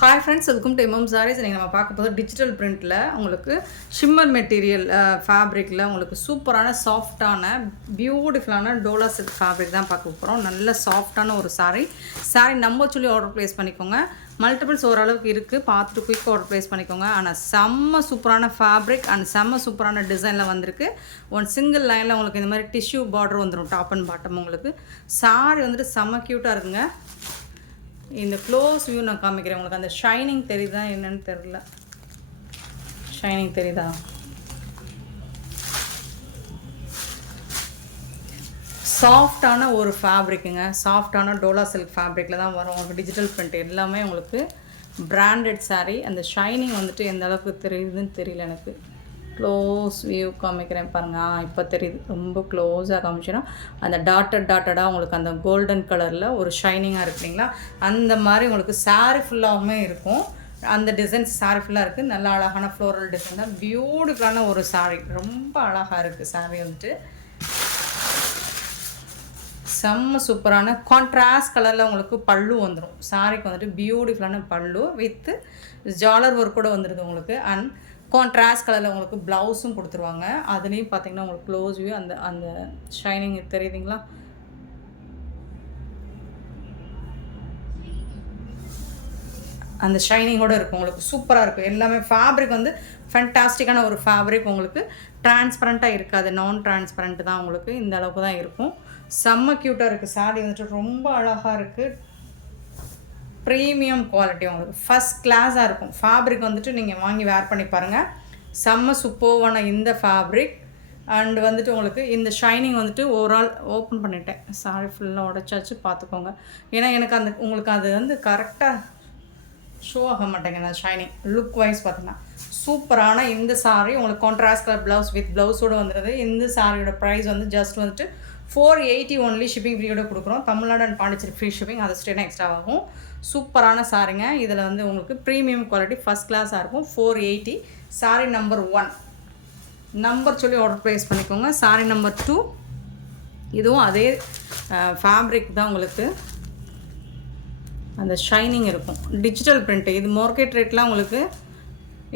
Hi friends, welcome to MM Sarees. நீங்கள் நம்ம பார்க்க போது டிஜிட்டல் பிரிண்டில் உங்களுக்கு ஷிம்மர் மெட்டீரியல் ஃபேப்ரிக்கில் உங்களுக்கு சூப்பரான சாஃப்டான பியூட்டிஃபுல்லான டோலா சில்க் ஃபேப்ரிக் தான் பார்க்க போகிறோம். நல்ல சாஃப்டான ஒரு சாரீ நம்பர் சொல்லி ஆர்டர் ப்ளேஸ் பண்ணிக்கோங்க. மல்டிபிள்ஸ் ஓரளவுக்கு இருக்குது, பார்த்துட்டு குயிக்காக ஆர்டர் ப்ளேஸ் பண்ணிக்கோங்க. ஆனால் செம்ம சூப்பரான ஃபேப்ரிக் அண்ட் செம்ம சூப்பரான டிசைனில் வந்திருக்கு. ஒன் சிங்கிள் லைனில் உங்களுக்கு இந்த மாதிரி டிஷ்யூ பார்டர் வந்துடும், டாப் அண்ட் பாட்டம். உங்களுக்கு சாரீ வந்துட்டு செம்ம க்யூட்டாக இருக்குங்க. இந்த க்ளோஸ் வியூ நான் காமிக்கிறேன் உங்களுக்கு. அந்த ஷைனிங் தெரியுதா என்னன்னு தெரியல, ஷைனிங் தெரியுதா? சாஃப்டான ஒரு ஃபேப்ரிக்குங்க, சாஃப்டான டோலா சில்க் ஃபேப்ரிக்கில் தான் வரும். உங்களுக்கு டிஜிட்டல் பிரிண்ட் எல்லாமே உங்களுக்கு பிராண்டட் சாரீ. அந்த ஷைனிங் வந்துட்டு எந்த அளவுக்கு தெரியுதுன்னு தெரியல எனக்கு. க்ளோஸ் வியூ காமிக்கிறேன் பாருங்கள். இப்போ தெரியுது, ரொம்ப க்ளோஸாக காமிச்சிடும். அந்த டாட்டடாக உங்களுக்கு அந்த கோல்டன் கலரில் ஒரு ஷைனிங்காக இருக்கு இல்லைங்களா, அந்த மாதிரி உங்களுக்கு சாரீ ஃபுல்லாகவுமே இருக்கும். அந்த டிசைன்ஸ் சாரீ ஃபுல்லாக இருக்குது. நல்ல அழகான ஃப்ளோரல் டிசைன் தான், பியூட்டிஃபுல்லான ஒரு சாரீ. ரொம்ப அழகாக இருக்குது சாரீ வந்துட்டு. செம்ம சூப்பரான கான்ட்ராஸ்ட் கலரில் உங்களுக்கு பல்லு வந்துடும். சாரீக்கு வந்துட்டு பியூட்டிஃபுல்லான பல்லு வித்து ஜாலர் ஒர்க் கூட வந்துடுது உங்களுக்கு. அண்ட் கான்ட்ராஸ்ட் கலரில் உங்களுக்கு ப்ளவுஸும் கொடுத்துருவாங்க. அதுலேயும் பார்த்தீங்கன்னா உங்களுக்கு க்ளோஸ் வியூ அந்த அந்த ஷைனிங் தெரியுதுங்களா? அந்த ஷைனிங்கோடு இருக்கும் உங்களுக்கு. சூப்பராக இருக்கும் எல்லாமே. ஃபேப்ரிக் வந்து ஃபேண்டாஸ்டிக்கான ஒரு ஃபேப்ரிக். உங்களுக்கு டிரான்ஸ்பரண்ட்டாக இருக்காது, நான் டிரான்ஸ்பரண்ட் தான். உங்களுக்கு இந்த அளவுக்கு தான் இருக்கும். செம்ம க்யூட்டாக இருக்குது சாரீ வந்துட்டு. ரொம்ப அழகாக இருக்குது. ப்ரீமியம் குவாலிட்டி, உங்களுக்கு ஃபஸ்ட் கிளாஸாக இருக்கும். ஃபேப்ரிக் வந்துட்டு நீங்கள் வாங்கி வேர் பண்ணி பாருங்கள். செம்ம சூப்பர்வான இந்த ஃபேப்ரிக். அண்ட் வந்துட்டு உங்களுக்கு இந்த ஷைனிங் வந்துட்டு ஓவரால் ஓப்பன் பண்ணிட்டேன். சாரி ஃபுல்லாக உடைச்சாச்சு, பார்த்துக்கோங்க. ஏன்னா எனக்கு அந்த உங்களுக்கு அது வந்து கரெக்டாக ஷோ ஆக மாட்டேங்க அந்த ஷைனிங். லுக் வைஸ் பார்த்தீங்கன்னா சூப்பரான இந்த சாரீ உங்களுக்கு கான்ட்ராஸ்ட் கலர் ப்ளவுஸ் வித் ப்ளவுஸோடு வந்துடுது. இந்த சாரியோட ப்ரைஸ் வந்து ஜஸ்ட் வந்துட்டு 480 ஒன்லி. ஷிப்பிங் ஃப்ரீயோட கொடுக்குறோம். Tamil Nadu and Pondicherry free shipping, அது ஸ்டேனா எக்ஸ்ட்ரா ஆகும். சூப்பரான சாரீங்க. இதில் வந்து உங்களுக்கு ப்ரீமியம் குவாலிட்டி ஃபஸ்ட் கிளாஸாக இருக்கும். 480. சாரீ நம்பர் 1 நம்பர் சொல்லி ஆர்டர் ப்ளேஸ் பண்ணிக்கோங்க. சாரீ நம்பர் 2 இதுவும் அதே ஃபேப்ரிக் தான். உங்களுக்கு அந்த ஷைனிங் இருக்கும். Digital print. இது மார்க்கெட் ரேட்லாம் உங்களுக்கு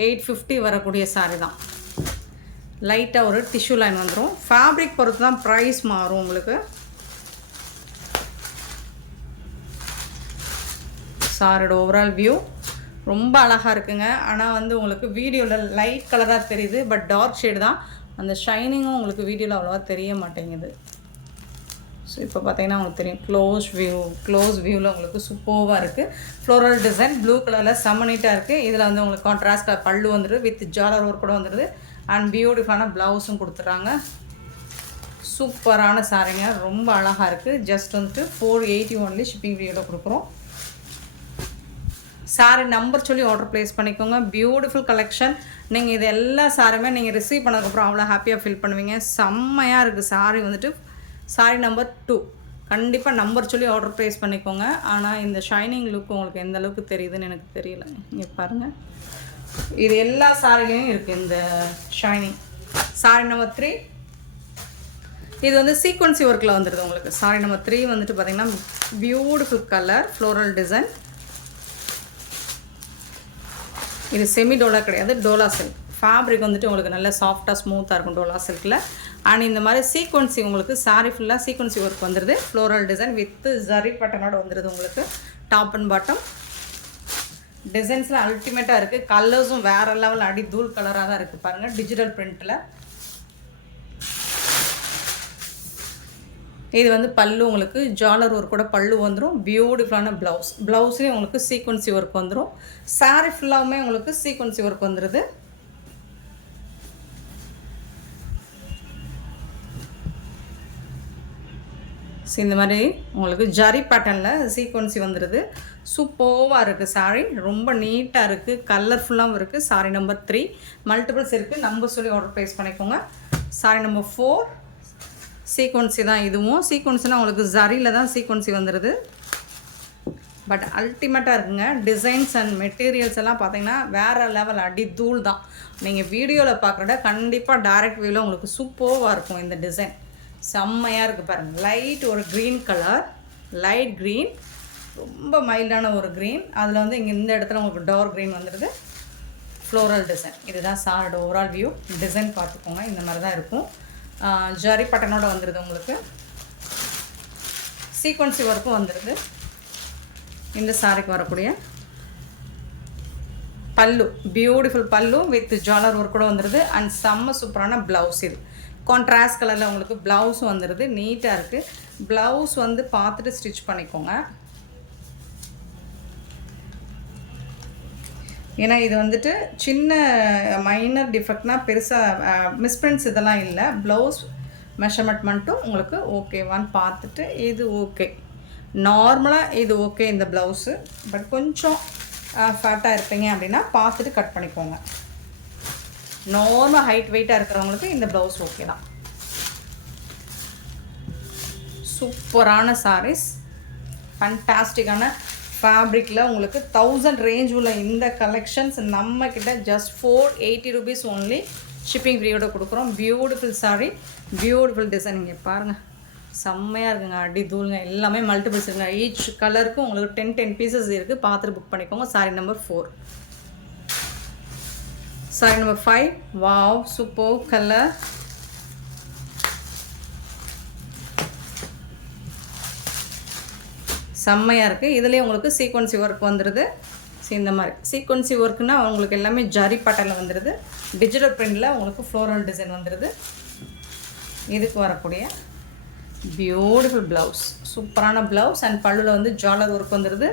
850 வரக்கூடிய சாரீ தான். லைட்டாக ஒரு டிஷ்யூ லைன் வந்துடும். ஃபேப்ரிக் பொறுத்து தான் ப்ரைஸ் மாறும் உங்களுக்கு. சாரியோட ஓவரால் வியூ ரொம்ப அழகாக இருக்குங்க. ஆனால் வந்து உங்களுக்கு வீடியோவில் லைட் கலராக தெரியுது, பட் டார்க் ஷேடு தான். அந்த ஷைனிங்கும் உங்களுக்கு வீடியோவில் அவ்வளோவா தெரிய மாட்டேங்குது. ஸோ இப்போ பார்த்தீங்கன்னா உங்களுக்கு தெரியும். க்ளோஸ் வியூவில் உங்களுக்கு சூப்பராக இருக்குது. ஃப்ளோரல் டிசைன் ப்ளூ கலரில் செம்ம நீட்டாக இருக்குது. இதில் வந்து உங்களுக்கு கான்ட்ராஸ்ட் கலர் பல்லு வந்துடுது, வித் ஜாலர் ஒர்க் கூட வந்துடுது. அண்ட் பியூட்டிஃபுல்லான ப்ளவுஸும் கொடுத்துட்றாங்க. சூப்பரான சாரீங்க, ரொம்ப அழகாக இருக்குது. ஜஸ்ட் வந்துட்டு 480 ஒன்லி. ஷிப்பிங் ஃப்ரீயோட கொடுக்குறோம். சாரீ நம்பர் சொல்லி ஆர்டர் ப்ளேஸ் பண்ணிக்கோங்க. Beautiful collection. நீங்கள் இது எல்லா சாரியுமே நீங்கள் ரிசீவ் பண்ணதுக்கப்புறம் அவ்வளோ ஹாப்பியாக ஃபீல் பண்ணுவீங்க. செம்மையாக இருக்குது சாரீ வந்துட்டு. சாரீ நம்பர் 2 கண்டிப்பாக நம்பர் சொல்லி ஆர்டர் ப்ளேஸ் பண்ணிக்கோங்க. ஆனால் இந்த ஷைனிங் லுக் உங்களுக்கு எந்த அளவுக்கு தெரியுதுன்னு எனக்கு தெரியல. இங்கே பாருங்கள், இது எல்லா சாரிலையும் இருக்குது இந்த ஷைனிங். சாரீ நம்பர் 3 இது வந்து சீக்வன்சி ஒர்க்கில் வந்துடுது உங்களுக்கு. சாரீ நம்பர் 3 வந்துட்டு பார்த்திங்கன்னா பியூட்டிஃபுல் கலர் ஃப்ளோரல் டிசைன். இது செமி டோலா கிடையாது, டோலா சில்க். ஃபேப்ரிக் வந்துட்டு உங்களுக்கு நல்ல சாஃப்டாக ஸ்மூத்தாக இருக்கும் டோலா சில்கில். அண்ட் இந்த மாதிரி சீக்வன்சி உங்களுக்கு சாரீ ஃபுல்லாக சீக்வன்சி ஒர்க் வந்துடுது. ஃப்ளோரல் டிசைன் வித் ஜரி பட்டனோட வந்துடுது உங்களுக்கு. டாப் அண்ட் பாட்டம் டிசைன்ஸ்லாம் அல்டிமேட்டாக இருக்குது. கலர்ஸும் வேறு லெவல் அடி தூள் கலராக தான் இருக்குது பாருங்கள். டிஜிட்டல் பிரிண்ட்டில் இது வந்து பல்லு உங்களுக்கு ஜாலர் ஒர்க் கூட பல்லு வந்துடும். பியூட்டிஃபுல்லான ப்ளவுஸ்லேயும் உங்களுக்கு சீக்வன்சி ஒர்க் வந்துடும். சாரீ ஃபுல்லாகவுமே உங்களுக்கு சீக்வன்சி ஒர்க் வந்துடுது. இந்த மாதிரி உங்களுக்கு ஜரி பேட்டர்னில் சீக்வன்சி வந்துடுது. சூப்பராக இருக்குது சாரீ. ரொம்ப நீட்டாக இருக்குது, கலர்ஃபுல்லாகவும் இருக்குது. சாரீ நம்பர் 3 மல்டிபிள்ஸ் இருக்குது. நம்பர் சொல்லி ஆர்டர் ப்ளேஸ் பண்ணிக்கோங்க. சாரீ நம்பர் 4 சீக்வன்சி தான். இதுவும் சீக்வன்சினால் உங்களுக்கு ஜரியில் தான் சீக்வன்சி வந்துடுது. பட் அல்டிமேட்டாக இருக்குங்க. டிசைன்ஸ் அண்ட் மெட்டீரியல்ஸ் எல்லாம் பார்த்தீங்கன்னா வேறு லெவல் அடி தூள் தான். நீங்கள் வீடியோவில் பார்க்குறத கண்டிப்பாக டைரக்ட் வியூவில் உங்களுக்கு சூப்பராக இருக்கும். இந்த டிசைன் செம்மையாக இருக்குது பாருங்கள். லைட் ஒரு க்ரீன் கலர், லைட் க்ரீன் ரொம்ப மைல்டான ஒரு க்ரீன். அதில் வந்து இங்கே இந்த இடத்துல உங்களுக்கு டார்க் க்ரீன் வந்துடுது. Floral design. இதுதான் சாரோட ஓவரால் வியூ. டிசைன் பார்த்துக்கோங்க, இந்த மாதிரி தான் இருக்கும். ஜரி பட்டனோட வந்துடுது உங்களுக்கு. சீக்வன்சி ஒர்க்கும் வந்துடுது. இந்த சாரிக்கு வரக்கூடிய பல்லு, பியூட்டிஃபுல் பல்லு வித் ஜாலர் ஒர்க் கூட வந்துடுது. அண்ட் செம்ம சூப்பரான ப்ளவுஸ். இது கான்ட்ராஸ்ட் கலரில் உங்களுக்கு ப்ளவுஸும் வந்துடுது. நீட்டாக இருக்குது. ப்ளவுஸ் வந்து பார்த்துட்டு ஸ்டிச் பண்ணிக்கோங்க. ஏன்னா இது வந்துட்டு சின்ன மைனர் டிஃபெக்ட்னால் பெருசாக மிஸ்பிரிண்ட்ஸ் இதெல்லாம் இல்லை. ப்ளவுஸ் மெஷர்மெண்ட் மட்டும் உங்களுக்கு ஓகேவான்னு பார்த்துட்டு இது ஓகே, நார்மலாக இது ஓகே இந்த ப்ளவுஸு. பட் கொஞ்சம் ஃபேட்டாக இருப்பீங்க அப்படின்னா பார்த்துட்டு கட் பண்ணிக்கோங்க. நார்மல் ஹைட் வெயிட்டாக இருக்கிறவங்களுக்கு இந்த ப்ளவுஸ் ஓகே தான். சூப்பரான சாரீஸ், ஃபண்டாஸ்டிக்கான ஃபேப்ரிக்கில் உங்களுக்கு 1000 ரேஞ்ச் உள்ள இந்த கலெக்ஷன்ஸ் நம்மக்கிட்ட ஜஸ்ட் 480 rupees ஓன்லி. ஷிப்பிங் ஃப்ரீயோட கொடுக்குறோம். Beautiful sari, beautiful design. இங்கே பாருங்கள், செம்மையாக இருக்குங்க. அடி தூளுங்க. எல்லாமே மல்டிபிள்ஸ் இருக்குங்க. ஈச் கலருக்கும் உங்களுக்கு 10 பீசஸ் இருக்குது. பார்த்துட்டு புக் பண்ணிக்கோங்க. Sorry number 4. Sorry number 5. Wow, super colour. செம்மையாக இருக்குது. இதுலேயே உங்களுக்கு சீக்வன்சி ஒர்க் வந்துடுது. இந்த மாதிரி சீக்வன்சி ஒர்க்குன்னா உங்களுக்கு எல்லாமே ஜரி பட்டனில் வந்துடுது. டிஜிட்டல் பிரிண்டில் உங்களுக்கு ஃப்ளோரல் டிசைன் வந்துடுது. இதுக்கு வரக்கூடிய பியூட்டிஃபுல் ப்ளவுஸ், சூப்பரான ப்ளவுஸ். அண்ட் பல்லுவில் வந்து ஜாலர் ஒர்க் வந்துடுது.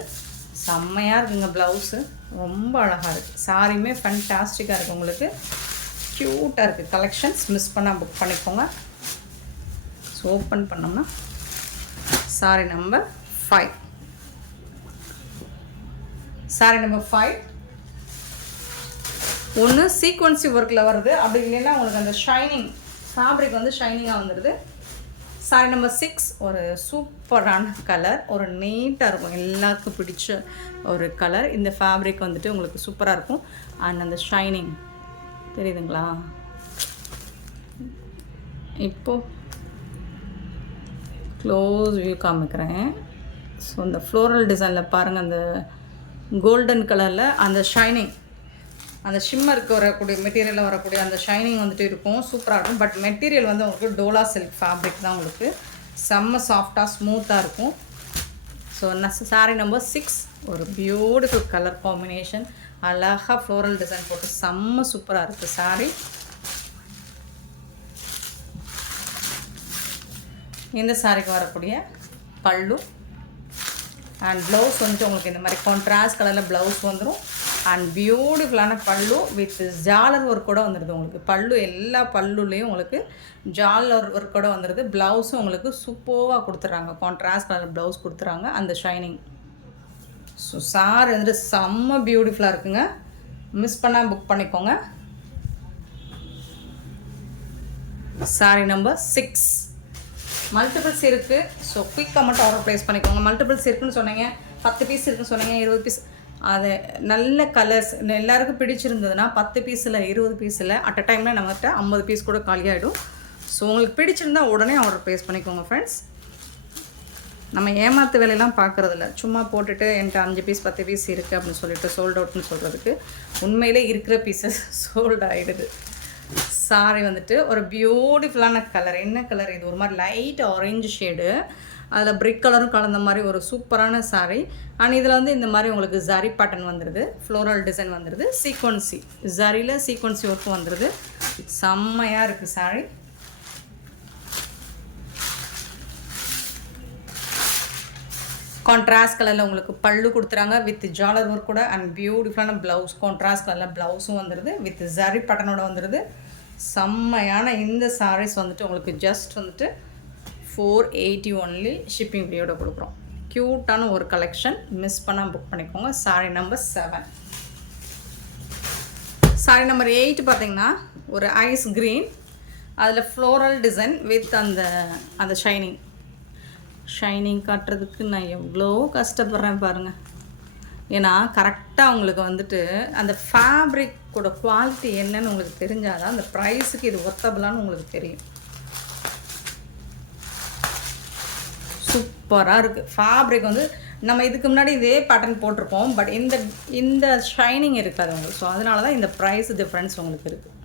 செம்மையாக இருக்குங்க ப்ளவுஸு, ரொம்ப அழகாக இருக்குது. சாரியுமே ஃபண்டாஸ்டிக்காக இருக்குது. உங்களுக்கு க்யூட்டாக இருக்குது. கலெக்ஷன்ஸ் மிஸ் பண்ணால் புக் பண்ணிக்கோங்க. ஸோ ஓப்பன் பண்ணோம்னா சாரி நம்பர் 5. சாரி நம்பர் 5 ஒன்று சீக்வன்சி ஒர்க்கில் வருது, அப்படி இல்லைன்னா உங்களுக்கு அந்த ஷைனிங் ஃபேப்ரிக் வந்து ஷைனிங்காக வந்துடுது. சாரி நம்பர் 6 ஒரு சூப்பரான கலர், ஒரு நீட்டாக இருக்கும், எல்லாருக்கும் பிடிச்ச ஒரு கலர். இந்த ஃபேப்ரிக் வந்துட்டு உங்களுக்கு சூப்பராக இருக்கும். அண்ட் அந்த ஷைனிங் தெரியுதுங்களா? இப்போது க்ளோஸ் வியூ காமிக்கிறேன். ஸோ இந்த ஃப்ளோரல் டிசைனில் பாருங்கள், அந்த கோல்டன் கலரில் அந்த ஷைனிங், அந்த ஷிம்மருக்கு வரக்கூடிய மெட்டீரியலில் வரக்கூடிய அந்த ஷைனிங் வந்துட்டு இருக்கும். சூப்பராக இருக்கும். பட் மெட்டீரியல் வந்து உங்களுக்கு டோலா சில்க் ஃபேப்ரிக் தான். உங்களுக்கு செம்ம சாஃப்டாக ஸ்மூத்தாக இருக்கும். ஸோ சாரி நம்பர் 6 ஒரு பியூட்டிஃபுல் கலர் காம்பினேஷன், அழகாக ஃப்ளோரல் டிசைன் போட்டு செம்ம சூப்பராக இருக்குது சாரி. இந்த சாரிக்கு வரக்கூடிய பல்லு அண்ட் ப்ளவுஸ் வந்துட்டு உங்களுக்கு இந்த மாதிரி கான்ட்ராஸ்ட் கலரில் ப்ளவுஸ் வந்துடும். அண்ட் பியூட்டிஃபுல்லான பல்லு வித் ஜாலர் ஒர்க் கூட வந்துடுது. உங்களுக்கு பல்லு எல்லா பல்லுலேயும் உங்களுக்கு ஜாலர் ஒர்க் கூட வந்துடுது. ப்ளவுஸும் உங்களுக்கு சூப்பராக கொடுத்துட்றாங்க. கான்ட்ராஸ்ட் கலர் ப்ளவுஸ் கொடுத்துறாங்க. அந்த ஷைனிங். ஸோ சாரி வந்துட்டு செம்ம பியூட்டிஃபுல்லாக இருக்குங்க. மிஸ் பண்ணால் புக் பண்ணிக்கோங்க. சாரி நம்பர் 6 மல்டிபிள்ஸ் இருக்குது. ஸோ குயிக்காக மட்டும் ஆர்டர் ப்ளேஸ் பண்ணிக்கோங்க. மல்டிபிள்ஸ் இருக்குதுன்னு சொன்னீங்க, 10 பீஸ் இருக்குதுன்னு சொன்னீங்க, 20 பீஸ், அது நல்ல கலர்ஸ் எல்லாருக்கும் பிடிச்சிருந்ததுன்னா 10 பீஸில் 20 பீஸில் அட் அ டைமில் நம்மகிட்ட 50 பீஸ் கூட காலியாகிடும். ஸோ உங்களுக்கு பிடிச்சிருந்தால் உடனே ஆர்டர் ப்ளேஸ் பண்ணிக்கோங்க ஃப்ரெண்ட்ஸ். நம்ம ஏமாத்து வேலையெல்லாம் பார்க்குறதில்ல. சும்மா போட்டுட்டு என்கிட்ட 5 பீஸ் 10 பீஸ் இருக்குது அப்படின்னு சொல்லிட்டு சோல்ட் அவுட்னு சொல்கிறதுக்கு உண்மையிலே இருக்கிற பீஸஸ் சோல்ட் ஆகிடுது. சாரி வந்துட்டு ஒரு பியூட்டிஃபுல்லான கலர். என்ன கலர் இது? ஒரு மாதிரி லைட் ஆரஞ்சு ஷேடு, அதில் பிரிக் கலரும் கலந்த மாதிரி ஒரு சூப்பரான சாரீ. அண்ட் இதில் வந்து இந்த மாதிரி உங்களுக்கு ஜரி பேட்டர்ன் வந்துடுது, ஃப்ளோரல் டிசைன் வந்துடுது, சீக்வன்சி ஜரியில் சீக்வன்சி ஒர்க்கும் வந்துடுது. செம்மையாக இருக்குது சாரீ. கான்ட்ராஸ்ட் கலரில் உங்களுக்கு பல்லு கொடுத்துறாங்க வித் ஜாலர் ஒர்க் கூட. அண்ட் பியூட்டிஃபுல்லான ப்ளவுஸ், கான்ட்ராஸ்ட் கலரில் ப்ளவுஸும் வந்துடுது வித் ஜரி பேட்டர்னோட வந்துடுது. செம்மையான இந்த சாரீஸ் வந்துட்டு உங்களுக்கு ஜஸ்ட் வந்துட்டு 480 ஒன்லி. ஷிப்பிங் ஃப்ரீயோட கொடுக்குறோம். க்யூட்டான ஒரு கலெக்ஷன், மிஸ் பண்ணால் புக் பண்ணிக்கோங்க. Sorry number 7. சாரி நம்பர் 8 பார்த்திங்கன்னா ஒரு ஐஸ் க்ரீன், அதில் ஃப்ளோரல் டிசைன் வித் அந்த ஷைனிங் காட்டுறதுக்கு நான் எவ்வளோ கஷ்டப்படுறேன் பாருங்கள். ஏன்னா கரெக்டாக உங்களுக்கு வந்துட்டு அந்த ஃபேப்ரிக்கோட குவாலிட்டி என்னன்னு உங்களுக்கு தெரிஞ்சால் தான் அந்த ப்ரைஸுக்கு இது ஒர்த்தபிளான்னு உங்களுக்கு தெரியும். சூப்பராக இருக்குது. ஃபேப்ரிக் வந்து நம்ம இதுக்கு முன்னாடி இதே பேட்டர்ன் போட்டிருப்போம், பட் இந்த ஷைனிங் இருக்காது உங்களுக்கு. ஸோ அதனால தான் இந்த ப்ரைஸ் டிஃப்ரென்ஸ் உங்களுக்கு இருக்குது.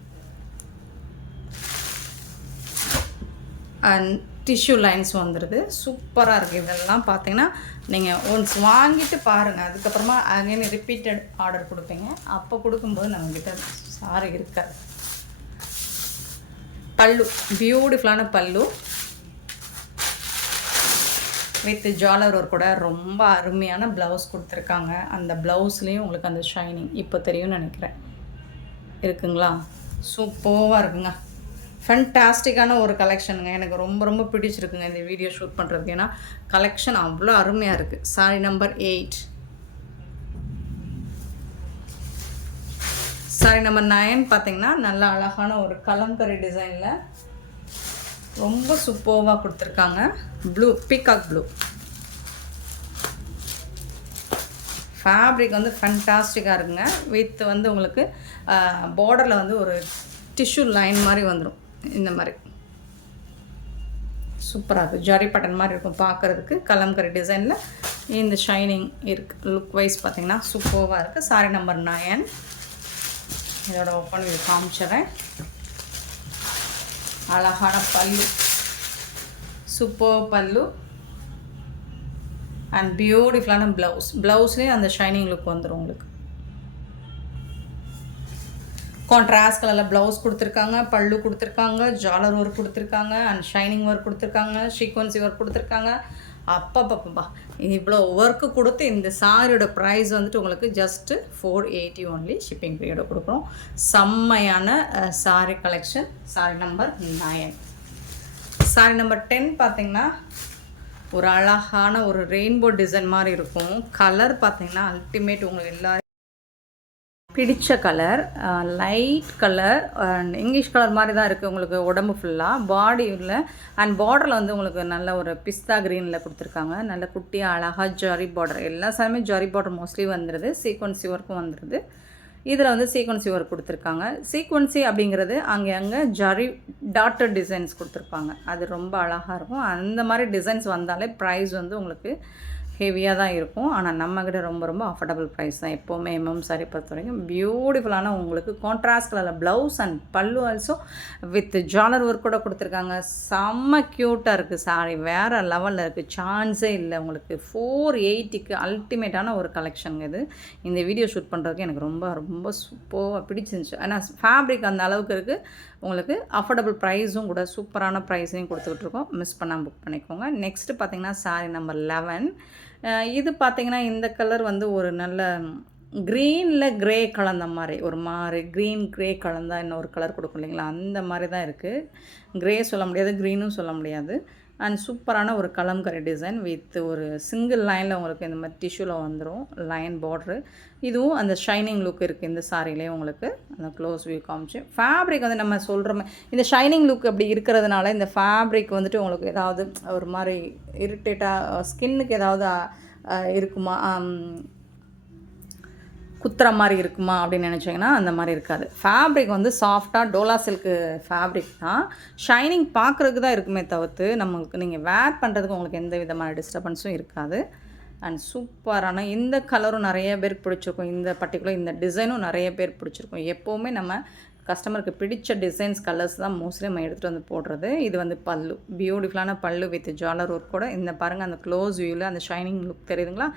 அண்ட் டிஷ்யூ லைன்ஸ் வந்துடுது, சூப்பராக இருக்குது. இதெல்லாம் பார்த்தீங்கன்னா நீங்கள் ஒன்ஸ் வாங்கிட்டு பாருங்கள், அதுக்கப்புறமா அகைன் ரிப்பீட்டட் ஆர்டர் கொடுப்பீங்க. அப்போ கொடுக்கும்போது நம்மக்கிட்ட சாரி இருக்காது. பல்லு பியூட்டிஃபுல்லான பல்லு வித் ஜாலர் ஒர்க் கூட ரொம்ப அருமையான ப்ளவுஸ் கொடுத்துருக்காங்க. அந்த ப்ளவுஸ்லேயும் உங்களுக்கு அந்த ஷைனிங் இப்போ தெரியும்னு நினைக்கிறேன். இருக்குங்களா? சூப்பராக இருக்குங்க. ஃபேன்டாஸ்டிக்கான ஒரு கலெக்ஷனுங்க. எனக்கு ரொம்ப ரொம்ப பிடிச்சிருக்குங்க இந்த வீடியோ ஷூட் பண்ணுறதுக்கு. ஏன்னா கலெக்ஷன் அவ்வளோ அருமையாக இருக்குது. Sorry number 8. சாரி நம்பர் 9 பார்த்தீங்கன்னா நல்ல அழகான ஒரு கலம்கரி டிசைனில் ரொம்ப சூப்பராக கொடுத்துருக்காங்க. ப்ளூ, பீகாக் ப்ளூ ஃபேப்ரிக் வந்து ஃபேன்டாஸ்டிக்காக இருக்குங்க. வித் வந்து உங்களுக்கு பார்டரில் வந்து ஒரு டிஷ்யூ லைன் மாதிரி வந்துடும். இந்த மாதிரி சூப்பராக இருக்குது. ஜரி பட்டன் மாதிரி இருக்கும் பார்க்குறதுக்கு. கலம்கரி டிசைனில் இந்த ஷைனிங் இருக்குது. லுக் வைஸ் பார்த்திங்கன்னா சூப்பராக இருக்குது. Sorry number 9. இதோட ஓப்பன் இது காமிச்சிட்றேன். அழகான பல்லு, சூப்பர் பல்லு அண்ட் பியூட்டிஃபுல்லான ப்ளவுஸ்லேயும் அந்த ஷைனிங் லுக் வந்துடும் உங்களுக்கு. கான்ட்ராஸ்ட் கலரில் ப்ளவுஸ் கொடுத்துருக்காங்க, பல்லு கொடுத்துருக்காங்க, ஜாலர் ஒர்க் கொடுத்துருக்காங்க, அண்ட் ஷைனிங் ஒர்க் கொடுத்துருக்காங்க, சீக்வன்சி ஒர்க் கொடுத்துருக்காங்க. அப்பப்பப்பா இவ்வளோ ஒர்க்கு கொடுத்து இந்த சாரியோட ப்ரைஸ் வந்துட்டு உங்களுக்கு ஜஸ்ட்டு 480 ஒன்லி. ஷிப்பிங் பீரியடை கொடுக்குறோம். செம்மையான sorry collection. Sorry number 9. Sorry number 10 பார்த்திங்கன்னா ஒரு அழகான ஒரு ரெயின்போ டிசைன் மாதிரி இருக்கும். கலர் பார்த்திங்கன்னா அல்டிமேட். உங்களுக்கு எல்லாரும் பிடிச்ச colour, light colour and English colour மாதிரி தான் இருக்குது உங்களுக்கு உடம்பு ஃபுல்லாக. பாடியில் அண்ட் பார்டரில் வந்து உங்களுக்கு நல்ல ஒரு பிஸ்தா க்ரீனில் கொடுத்துருக்காங்க. நல்ல குட்டியாக அழகாக ஜரி பார்டர். எல்லா சாரியுமே ஜரி பார்டர் மோஸ்ட்லி வந்துடுது. சீக்வன்சி ஒர்க்கும் வந்துடுது. இதில் வந்து சீக்வன்சி ஒர்க் கொடுத்துருக்காங்க. சீக்வன்சி அப்படிங்கிறது அங்கே ஜரி டாட்டர் டிசைன்ஸ் கொடுத்துருப்பாங்க. அது ரொம்ப அழகாக இருக்கும். அந்த மாதிரி டிசைன்ஸ் வந்தாலே ப்ரைஸ் வந்து உங்களுக்கு ஹெவியாக தான் இருக்கும். ஆனால் நம்மக்கிட்ட ரொம்ப ரொம்ப அஃபோர்டபுள் ப்ரைஸ் தான் எப்போவுமே. சாரி பொறுத்த வரைக்கும் பியூட்டிஃபுல்லான உங்களுக்கு கான்ட்ராஸ்ட் கலரில் ப்ளவுஸ் அண்ட் பல்லு ஆல்சோ வித் ஜாலர் ஒர்க் கூட கொடுத்துருக்காங்க. செம்ம க்யூட்டாக இருக்குது சாரி. வேறு லெவலில் இருக்குது, சான்ஸே இல்லை உங்களுக்கு. 480க்கு அல்டிமேட்டான ஒரு கலெக்ஷன் இது. இந்த வீடியோ ஷூட் பண்ணுறதுக்கு எனக்கு ரொம்ப ரொம்ப சூப்பராக பிடிச்சிருந்துச்சு. ஆனால் ஃபேப்ரிக் அந்த அளவுக்கு இருக்குது. உங்களுக்கு அஃபோர்டபுள் ப்ரைஸும் கூட சூப்பரான ப்ரைஸையும் கொடுத்துக்கிட்ருக்கோம். மிஸ் பண்ணாமல் புக் பண்ணிக்கோங்க. நெக்ஸ்ட்டு பார்த்திங்கன்னா சாரி நம்பர் 11. இது பார்த்திங்கன்னா இந்த கலர் வந்து ஒரு நல்ல க்ரீனில் க்ரே கலந்த மாதிரி ஒரு மாதிரி க்ரீன் க்ரே கலந்தால் இன்னொரு கலர் கொடுக்கும் இல்லைங்களா, அந்த மாதிரி தான் இருக்குது. க்ரே சொல்ல முடியாது, க்ரீனும் சொல்ல முடியாது. அண்ட் சூப்பரான ஒரு கலம்கரி டிசைன் வித் ஒரு சிங்கிள் லைனில் உங்களுக்கு இந்த மாதிரி டிஷ்யூவில் வந்துடும் லைன் பார்ட்ரு. இதுவும் அந்த ஷைனிங் லுக் இருக்குது இந்த சாரிலே உங்களுக்கு. அந்த க்ளோஸ் வியூ காமிச்சு ஃபேப்ரிக் வந்து நம்ம சொல்கிற இந்த ஷைனிங் லுக் அப்படி இருக்கிறதுனால இந்த ஃபேப்ரிக் வந்துட்டு உங்களுக்கு ஏதாவது ஒரு மாதிரி இரிட்டேட்டாக ஸ்கின்னுக்கு ஏதாவது இருக்குமா, குத்துற மாதிரி இருக்குமா அப்படின்னு நினச்சிங்கன்னா அந்த மாதிரி இருக்காது. ஃபேப்ரிக் வந்து சாஃப்டாக டோலா சில்க்கு ஃபேப்ரிக் தான். ஷைனிங் பார்க்குறதுக்கு தான் இருக்குமே தவிர்த்து நம்மளுக்கு நீங்கள் வேர் பண்ணுறதுக்கு உங்களுக்கு எந்த விதமான டிஸ்டர்பன்ஸும் இருக்காது. அண்ட் சூப்பரான இந்த கலரும் நிறைய பேருக்கு பிடிச்சிருக்கும். இந்த பர்டிகுலர் இந்த டிசைனும் நிறைய பேர் பிடிச்சிருக்கும். எப்போவுமே நம்ம கஸ்டமருக்கு பிடிச்ச டிசைன்ஸ் கலர்ஸ் தான் மோஸ்ட்லி நம்ம எடுத்துகிட்டு வந்து போடுறது. இது வந்து பல்லு, பியூட்டிஃபுல்லான பல்லு வித் ஜாலர் ஒர்க் கூட. இந்த பாருங்கள் அந்த க்ளோஸ் வியூவில் அந்த ஷைனிங் லுக் தெரியுதுங்களா.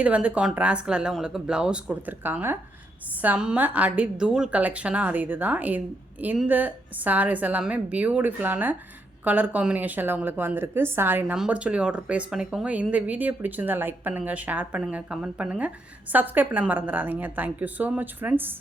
இது வந்து கான்ட்ராஸ்ட் கலரில் உங்களுக்கு ப்ளவுஸ் கொடுத்துருக்காங்க. செம்ம அடி தூள் கலெக்ஷனாக அது இதுதான். இந்த சாரீஸ் எல்லாமே பியூட்டிஃபுல்லான கலர் காம்பினேஷனில் உங்களுக்கு வந்திருக்கு. சாரி நம்பர் சொல்லி ஆர்டர் ப்ளேஸ் பண்ணிக்கோங்க. இந்த வீடியோ பிடிச்சிருந்தால் லைக் பண்ணுங்கள், ஷேர் பண்ணுங்கள், கமெண்ட் பண்ணுங்கள், சப்ஸ்கிரைப் பண்ண மறந்துடாதீங்க. Thank you so much friends.